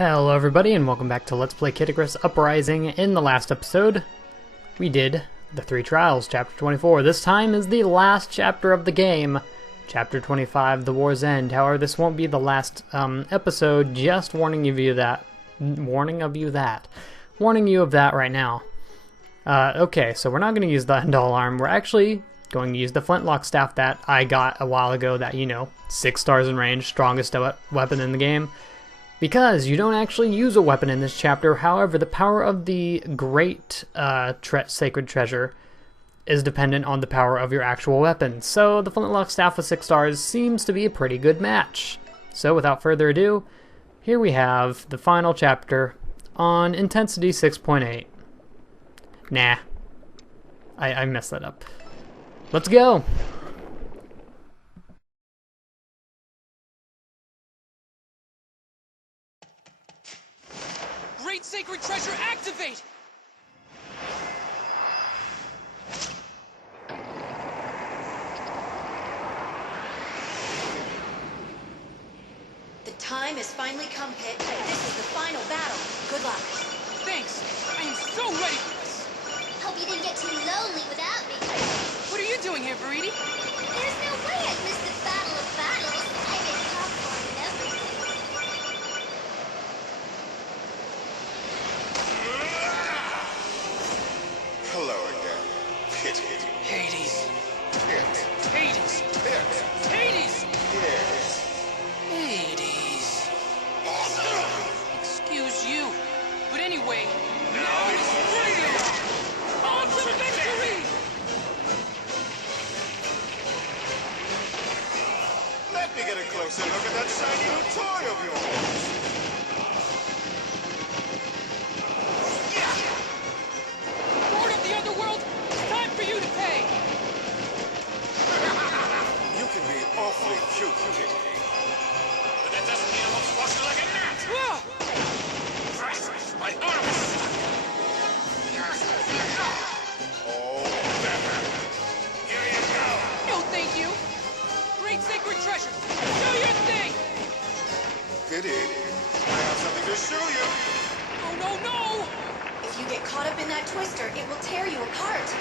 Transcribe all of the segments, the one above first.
Hello everybody and welcome back to Let's Play Icarus Uprising. In the last episode, we did the 3 trials, chapter 24. This time is the last chapter of the game, chapter 25, The War's End. However, this won't be the last episode, just warning you of that right now. Okay, so we're not going to use the Endall arm. We're actually going to use the flintlock staff that I got a while ago that, 6 stars in range, strongest weapon in the game. Because you don't actually use a weapon in this chapter. However, the power of the great sacred treasure is dependent on the power of your actual weapon. So the flintlock staff with 6 stars seems to be a pretty good match. So without further ado, here we have the final chapter on intensity 6.8. Nah, I messed that up. Let's go! Great sacred treasure, activate! The time has finally come, Pit. This is the final battle. Good luck. Thanks. I am so ready for this. Hope you didn't get too lonely without me. What are you doing here, Verity? There's no way I'd miss the Battle of Battles. I get popcorn and everything. Hello again, Kitty. Hades. Yes. Hades. Yes. Hades! Yes. Hades. Excuse you. But anyway, now it's freedom! On to victory! Let me get a closer look at that shiny new toy of yours. Lord of the Underworld, it's time for you to pay! You can be awfully cute, Kitty. But that doesn't mean I won't squash you like a gnat! Ah! My arm is stuck! Oh, Here you go! No, thank you! Great sacred treasure, do your thing! Kitty, I have something to show you. Oh, no, no! If you get caught up in that twister, it will tear you apart.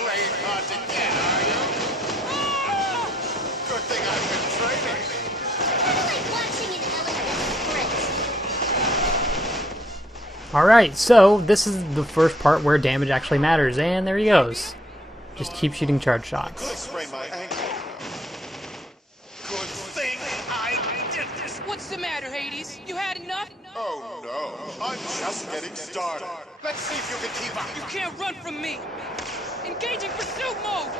Playing hard to get, are you? Ah! Good thing I've been training. Kind of like watching an elephant sprint. Alright, so this is the first part where damage actually matters, and there he goes. Just keep shooting charge Could shots. have sprained my ankle. Good thing I did this. What's the matter, Hades? You had enough? Oh no, I'm just getting started. Let's see if you can keep up. You can't run from me! Engaging pursuit mode!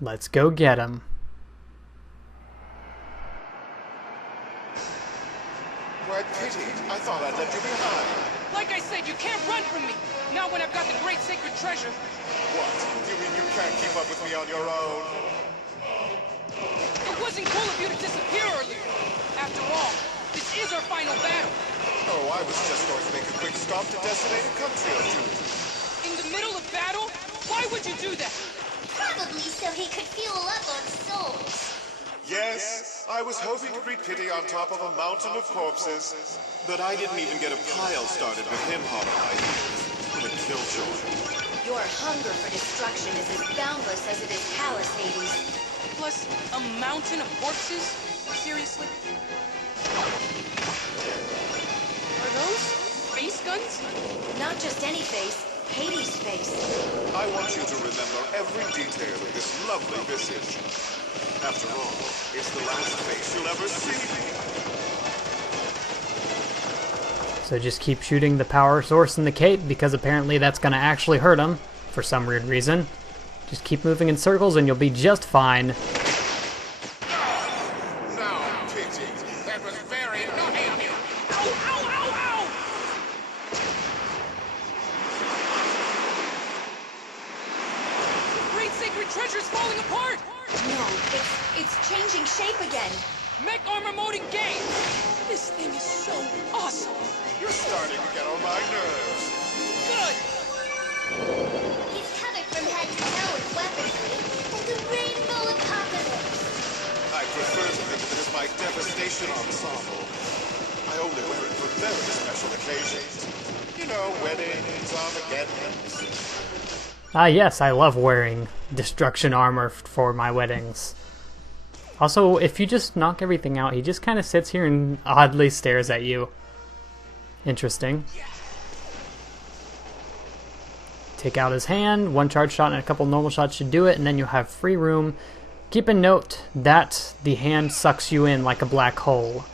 Let's go get him. Why, Kitty, I thought I'd left you behind. Like I said, you can't run from me! Not when I've got the great sacred treasure! What? You mean you can't keep up with me on your own? It wasn't cool of you to disappear earlier! After all, this is our final battle! Oh, I was just going to make a quick stop to decimate a country or two. In the middle of battle? Why would you do that? Probably so he could fuel up on souls. Yes, I was hoping to greet Kitty on top of a mountain of corpses, but I didn't even get a pile started with him hopping my heels. What a killjoy. Your hunger for destruction is as boundless as it is callous, Hades. Plus, a mountain of corpses? Seriously? Are those face guns? Not just any face, Hades' face. I want you to remember every detail of this lovely visage. After all, it's the last face you'll ever see. So just keep shooting the power source in the cape, because apparently that's going to actually hurt him, for some weird reason. Just keep moving in circles and you'll be just fine. No, Kitty, that was very naughty of you! Ow, ow, ow, ow! The great sacred treasure's falling apart! No, it's changing shape again. Mech armor mode engaged! This thing is so awesome! You're starting Fashion ensemble. I only wear it for very special occasions. You know, weddings, Armageddons. Ah, yes, I love wearing destruction armor for my weddings. Also, if you just knock everything out, he just kind of sits here and oddly stares at you. Interesting. Take out his hand, one charge shot and a couple normal shots should do it, and then you'll have free room. Keep a note that the hand sucks you in like a black hole.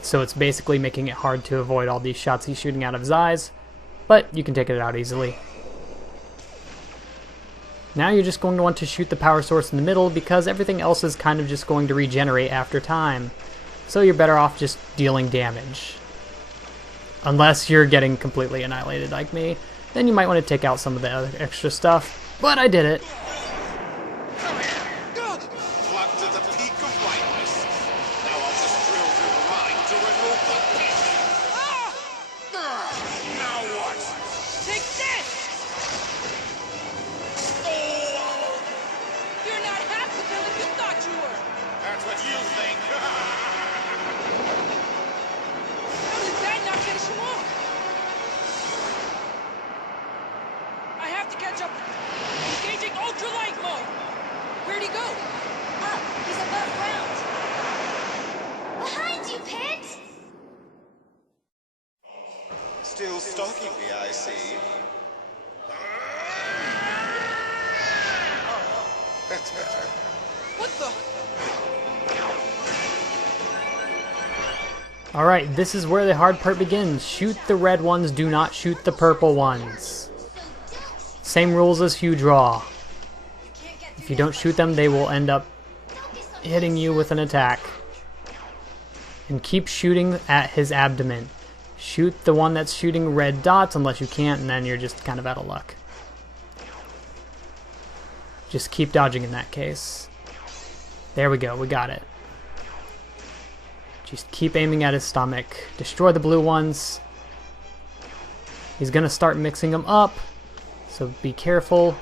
So it's basically making it hard to avoid all these shots he's shooting out of his eyes, but you can take it out easily. Now you're just going to want to shoot the power source in the middle because everything else is kind of just going to regenerate after time. So you're better off just dealing damage. Unless you're getting completely annihilated like me, then you might want to take out some of the other extra stuff. But I did it. Plucked to the peak of brightness. Now I'll just drill through the line to remove the pit. Now what? Take this! You're not half the villain you thought you were! That's what you think. How did that not finish him off? I have to catch up. Engaging ultralight mode! Where'd he go? Up! He's above ground! Behind you, Pit! Still stalking me, I see. That's better. What the? Alright, this is where the hard part begins. Shoot the red ones, do not shoot the purple ones. Same rules as Hue Draw. If you don't shoot them, they will end up hitting you with an attack. And keep shooting at his abdomen. Shoot the one that's shooting red dots unless you can't, and then you're just kind of out of luck. Just keep dodging in that case. There we go, we got it. Just keep aiming at his stomach. Destroy the blue ones. He's gonna start mixing them up, so be careful.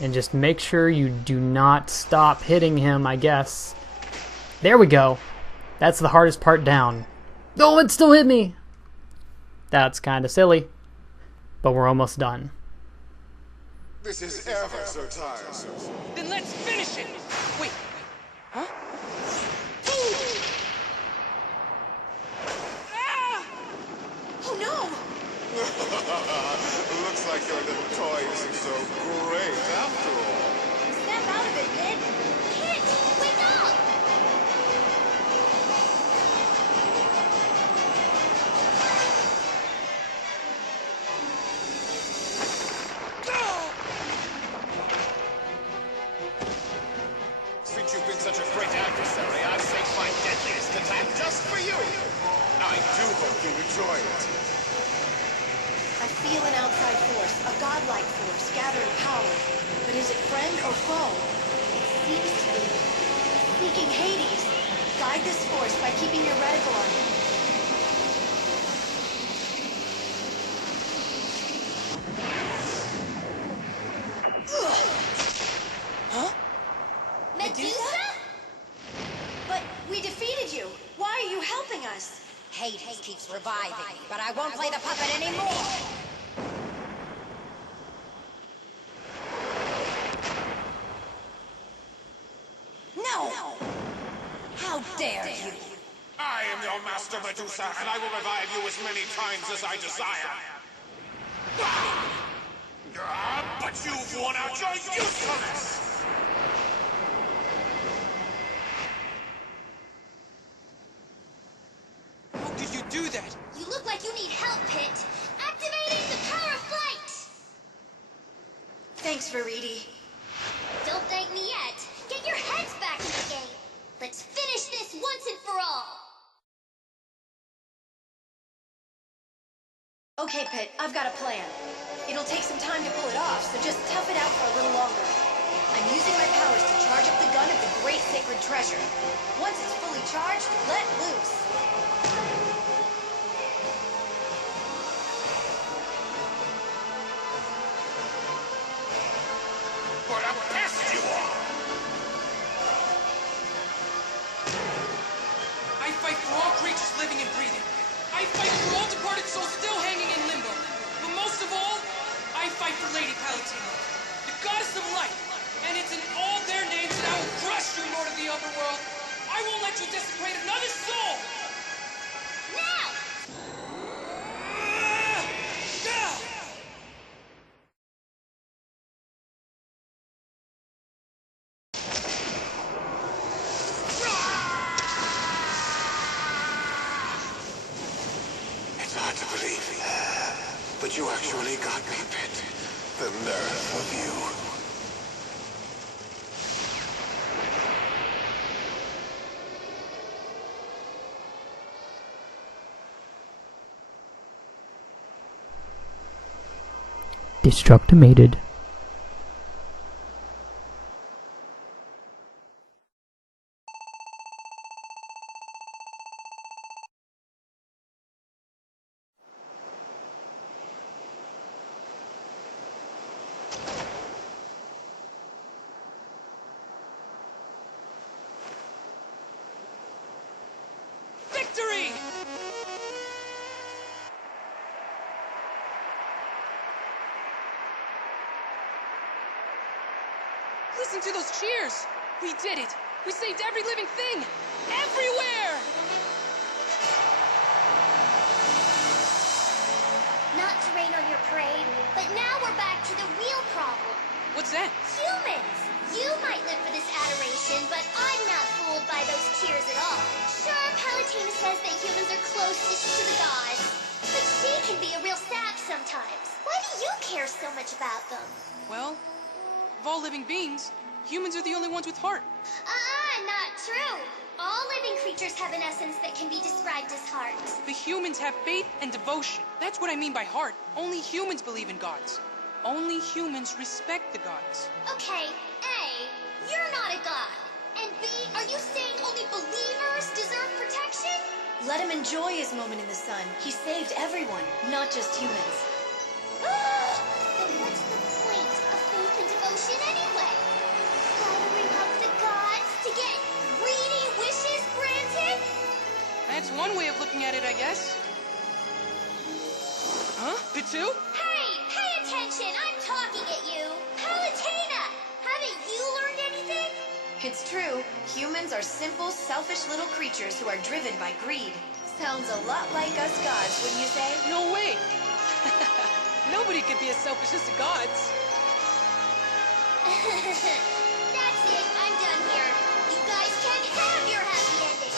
And just make sure you do not stop hitting him, I guess. There we go. That's the hardest part down. Oh, it still hit me! That's kind of silly, but we're almost done. This is ever so tiresome. Then let's finish it! Wait. Huh? Ah! Oh no! Looks like your little toy isn't so great after all. Snap out of it, Pit! Pit! Wake up! Since you've been such a great adversary, I've saved my deadliest attack just for you. I do hope you enjoy it. I feel an outside force, a godlike force, gathering power. But is it friend or foe? It seems to be seeking Hades. Guide this force by keeping your reticle on it. Medusa? But we defeated you. Why are you helping us? Hades keeps reviving, but I won't play the puppet anymore! No! How dare you! I am your master, Medusa, and I will revive you as many times as I desire. But you've worn out your usefulness! How could you do that? You look like you need help, Pit! Activating the power of flight! Thanks, Veridi. Don't thank me yet. Get your heads back in the game. Let's finish this once and for all. Okay, Pit, I've got a plan. It'll take some time to pull it off, so just tough it out for a little longer. I'm using my powers to charge up the gun of the Great Sacred Treasure. Once it's fully charged, let loose. Put up for all creatures living and breathing. I fight for all departed souls still hanging in limbo. But most of all, I fight for Lady Palutena, the goddess of light. And it's in all their names that I will crush you, Lord of the Overworld. I won't let you desecrate another soul! Now! It's hard to believe, but you actually got me, Pit. The nerve of you. Destructimated. Victory! Listen to those cheers! We did it! We saved every living thing! Everywhere! Not to rain on your parade, but now we're back to the real problem. What's that? Humans! You might live for this adoration, but I'm not fooled by those cheers at all. Sure, Palutena says that humans are closest to the gods, but she can be a real sap sometimes. Why do you care so much about them? Well, of all living beings, humans are the only ones with heart. Not true. All living creatures have an essence that can be described as heart. The humans have faith and devotion. That's what I mean by heart. Only humans believe in gods. Only humans respect the gods. Okay, A, you're not a god. And B, are you saying only believers deserve protection? Let him enjoy his moment in the sun. He saved everyone, not just humans. Then what's the point of faith and devotion anyway? Following up the gods to get greedy wishes granted? That's one way of looking at it, I guess. Huh? Pitu? Hey, pay attention! I'm talking at you! Palutena! Haven't you learned anything? It's true. Humans are simple, selfish little creatures who are driven by greed. Sounds a lot like us gods, wouldn't you say? No way! Nobody could be as selfish as the gods. That's it. I'm done here. You guys can have your happy ending.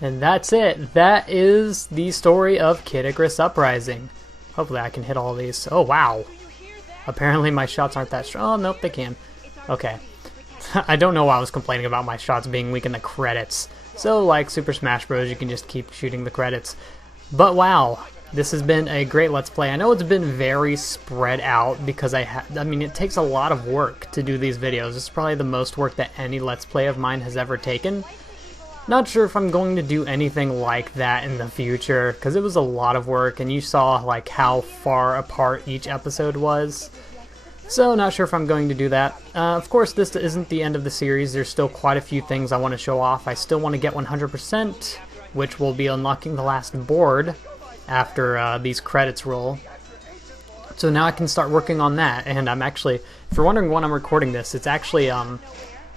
And that's it. That is the story of Kid Icarus Uprising. Hopefully I can hit all these. Oh, wow. Apparently my shots aren't that strong. Oh, nope, they can. Okay. I don't know why I was complaining about my shots being weak in the credits. So, like Super Smash Bros., you can just keep shooting the credits. But wow, this has been a great Let's Play. I know it's been very spread out because I mean, it takes a lot of work to do these videos. This is probably the most work that any Let's Play of mine has ever taken. Not sure if I'm going to do anything like that in the future, because it was a lot of work, and you saw like how far apart each episode was. So not sure if I'm going to do that. Of course, this isn't the end of the series. There's still quite a few things I want to show off. I still want to get 100%, which will be unlocking the last board after these credits roll. So now I can start working on that, and I'm actually, if you're wondering when I'm recording this, it's actually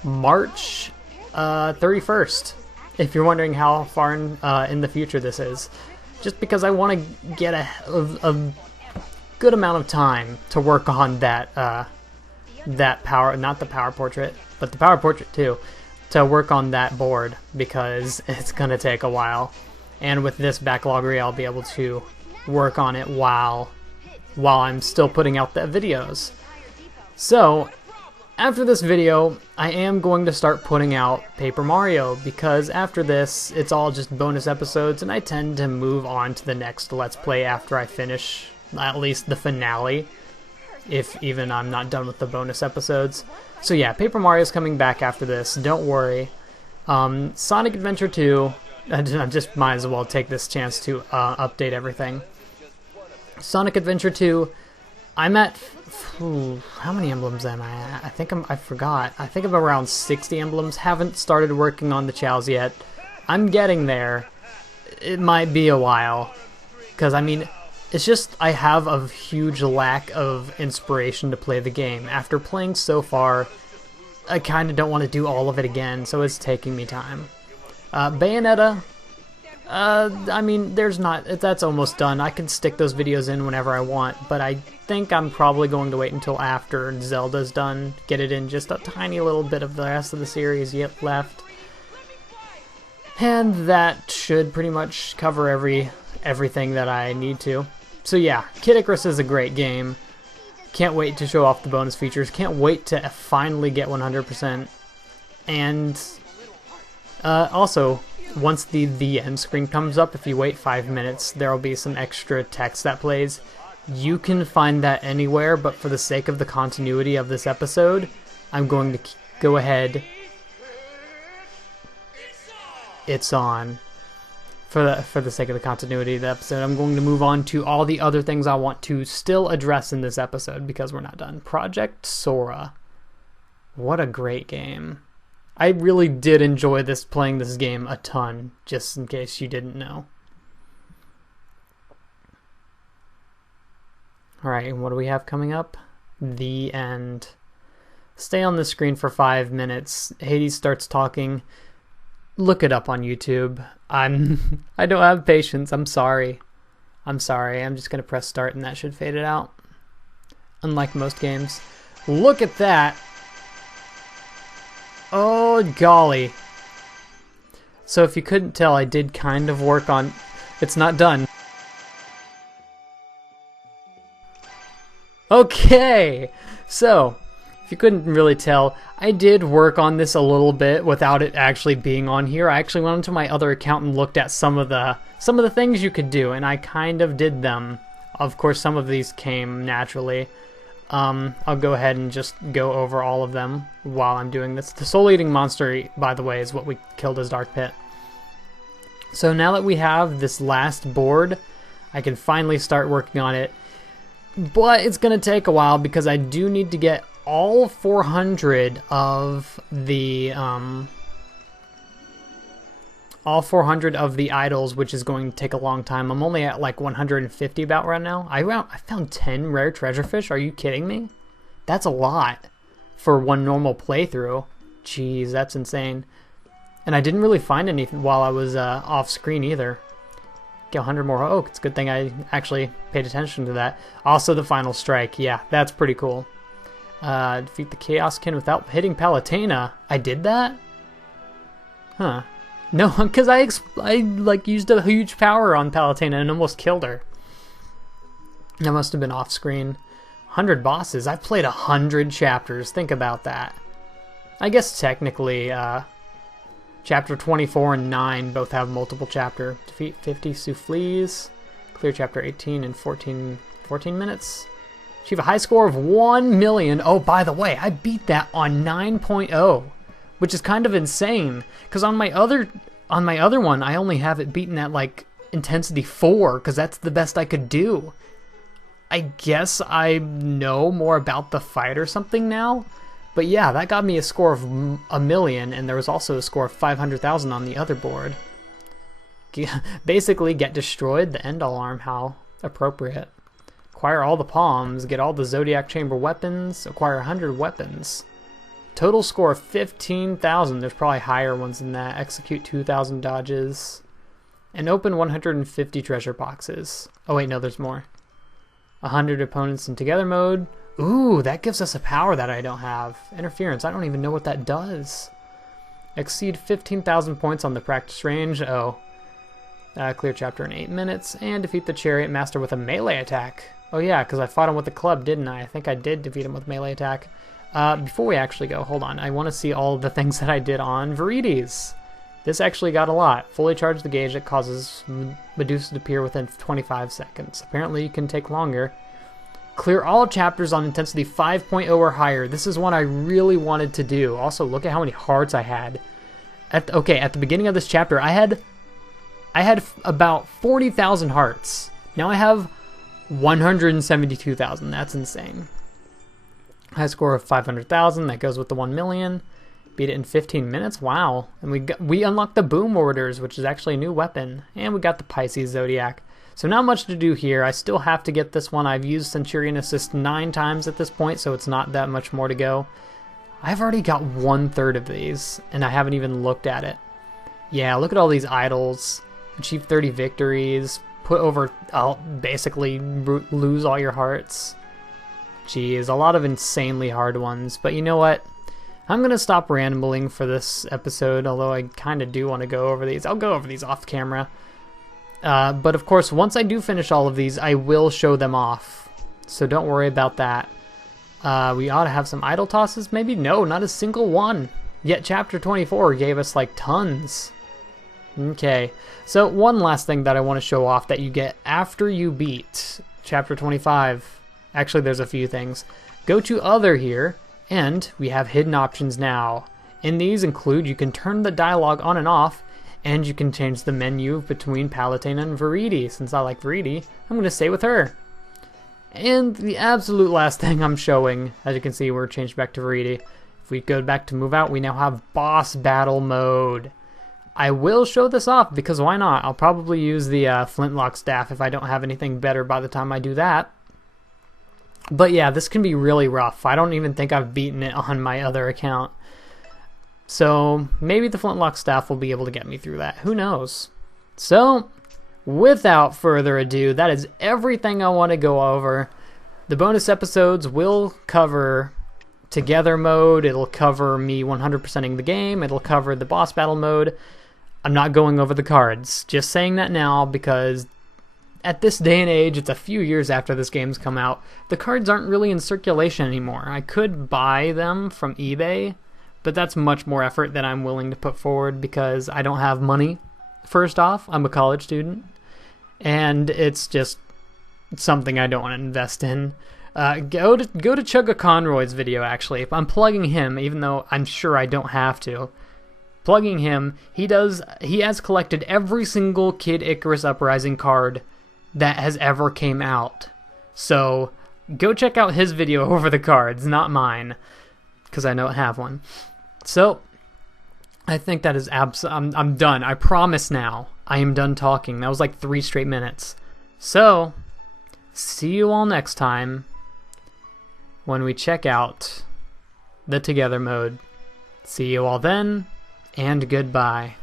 March 31st. If you're wondering how far in the future this is, just because I want to get a good amount of time to work on that that power, not the power portrait, but the power portrait too, to work on that board, because it's gonna take a while. And with this backloggery, I'll be able to work on it while I'm still putting out the videos. So after this video, I am going to start putting out Paper Mario, because after this, it's all just bonus episodes, and I tend to move on to the next Let's Play after I finish at least the finale, if even I'm not done with the bonus episodes. So yeah, Paper Mario's coming back after this, don't worry. Sonic Adventure 2, I just might as well take this chance to update everything. Sonic Adventure 2, I'm at... how many emblems am I at? I forgot. I think I'm around 60 emblems. Haven't started working on the chows yet. I'm getting there. It might be a while. Because, I mean, it's just I have a huge lack of inspiration to play the game. After playing so far, I kind of don't want to do all of it again, so it's taking me time. Bayonetta, I mean, that's almost done. I can stick those videos in whenever I want, but I think I'm probably going to wait until after Zelda's done, get it in just a tiny little bit of the rest of the series yet left. And that should pretty much cover everything that I need to. So yeah, Kid Icarus is a great game. Can't wait to show off the bonus features. Can't wait to finally get 100%. And also, once the end screen comes up, if you wait 5 minutes, there will be some extra text that plays. You can find that anywhere, but for the sake of the continuity of this episode, I'm going to go ahead. It's on. For the sake of the continuity of the episode, I'm going to move on to all the other things I want to still address in this episode because we're not done. Project Sora. What a great game. I really did enjoy playing this game a ton, just in case you didn't know. Alright, and what do we have coming up? The end. Stay on the screen for 5 minutes. Hades starts talking. Look it up on YouTube. I don't have patience. I'm sorry. I'm just going to press start and that should fade it out. Unlike most games. Look at that. Oh, golly. So if you couldn't tell, I did kind of work on... It's not done. Okay. So... if you couldn't really tell, I did work on this a little bit without it actually being on here. I actually went onto my other account and looked at some of the things you could do, and I kind of did them. Of course, some of these came naturally. I'll go ahead and just go over all of them while I'm doing this. The soul-eating monster, by the way, is what we killed as Dark Pit. So now that we have this last board, I can finally start working on it. But it's going to take a while because I do need to get all 400 of the idols, which is going to take a long time. I'm only at like 150 about right now. I found 10 rare treasure fish. Are you kidding me? That's a lot for one normal playthrough. Jeez, that's insane. And I didn't really find anything while I was off screen either. Get 100 more. Oh, it's a good thing I actually paid attention to that. Also, the final strike. Yeah, that's pretty cool. Defeat the Chaos Kin without hitting Palutena. I did that? Huh. No, because I like used a huge power on Palutena and almost killed her. That must have been off screen. 100 bosses. I've played 100 chapters. Think about that. I guess technically, Chapter 24 and 9 both have multiple chapter. Defeat 50 souffles. Clear Chapter 18 in 14 minutes. Achieve a high score of 1 million. Oh, by the way, I beat that on 9.0, which is kind of insane. Because on my other one, I only have it beaten at like intensity 4, because that's the best I could do. I guess I know more about the fight or something now. But yeah, that got me a score of 1 million, and there was also a score of 500,000 on the other board. Basically, get destroyed, the end all arm, how appropriate. Acquire all the palms, get all the Zodiac Chamber weapons, acquire 100 weapons. Total score of 15,000, there's probably higher ones than that. Execute 2,000 dodges. And open 150 treasure boxes. Oh wait, no, there's more. 100 opponents in together mode. Ooh, that gives us a power that I don't have. Interference, I don't even know what that does. Exceed 15,000 points on the practice range. Oh. Clear chapter in 8 minutes. And defeat the Chariot Master with a melee attack. Oh yeah, because I fought him with the club, didn't I? I think I did defeat him with melee attack. Before we actually go, hold on. I want to see all the things that I did on Virides. This actually got a lot. Fully charge the gauge. It causes Medusa to appear within 25 seconds. Apparently it can take longer. Clear all chapters on intensity 5.0 or higher. This is one I really wanted to do. Also, look at how many hearts I had. At the beginning of this chapter, I had about 40,000 hearts. Now I have 172,000. That's insane. High score of 500,000. That goes with the 1 million. Beat it in 15 minutes. Wow. And we unlocked the boom orders, which is actually a new weapon. And we got the Pisces Zodiac. So not much to do here. I still have to get this one. I've used Centurion Assist 9 times at this point, so it's not that much more to go. I've already got 1/3 of these, and I haven't even looked at it. Yeah, look at all these idols. Achieve 30 victories. Put over, basically lose all your hearts. Geez, a lot of insanely hard ones. But you know what? I'm going to stop rambling for this episode, although I kind of do want to go over these. I'll go over these off camera. But of course, once I do finish all of these, I will show them off. So don't worry about that. We ought to have some idol tosses, maybe? No, not a single one. Yet Chapter 24 gave us like tons. Okay, so one last thing that I want to show off that you get after you beat Chapter 25. Actually, there's a few things. Go to Other here, and we have hidden options now. In these include, you can turn the dialogue on and off, and you can change the menu between Palutena and Viridi. Since I like Viridi, I'm going to stay with her. And the absolute last thing I'm showing, as you can see, we're changed back to Viridi. If we go back to move out, we now have boss battle mode. I will show this off because why not? I'll probably use the flintlock staff if I don't have anything better by the time I do that. But yeah, this can be really rough. I don't even think I've beaten it on my other account. So maybe the flintlock staff will be able to get me through that. Who knows? So without further ado, that is everything I want to go over. The bonus episodes will cover Together mode. It'll cover me 100%ing the game. It'll cover the boss battle mode. I'm not going over the cards. Just saying that now because at this day and age, it's a few years after this game's come out, the cards aren't really in circulation anymore. I could buy them from eBay, but that's much more effort than I'm willing to put forward because I don't have money. First off, I'm a college student, and it's just something I don't want to invest in. Go to Chugga Conroy's video, actually. I'm plugging him, even though I'm sure I don't have to. Plugging him, he has collected every single Kid Icarus Uprising card that has ever came out. So go check out his video over the cards, not mine, because I don't have one. So I think that is I'm done. I promise now. I am done talking. That was like 3 straight minutes. So see you all next time when we check out the Together mode. See you all then, and goodbye.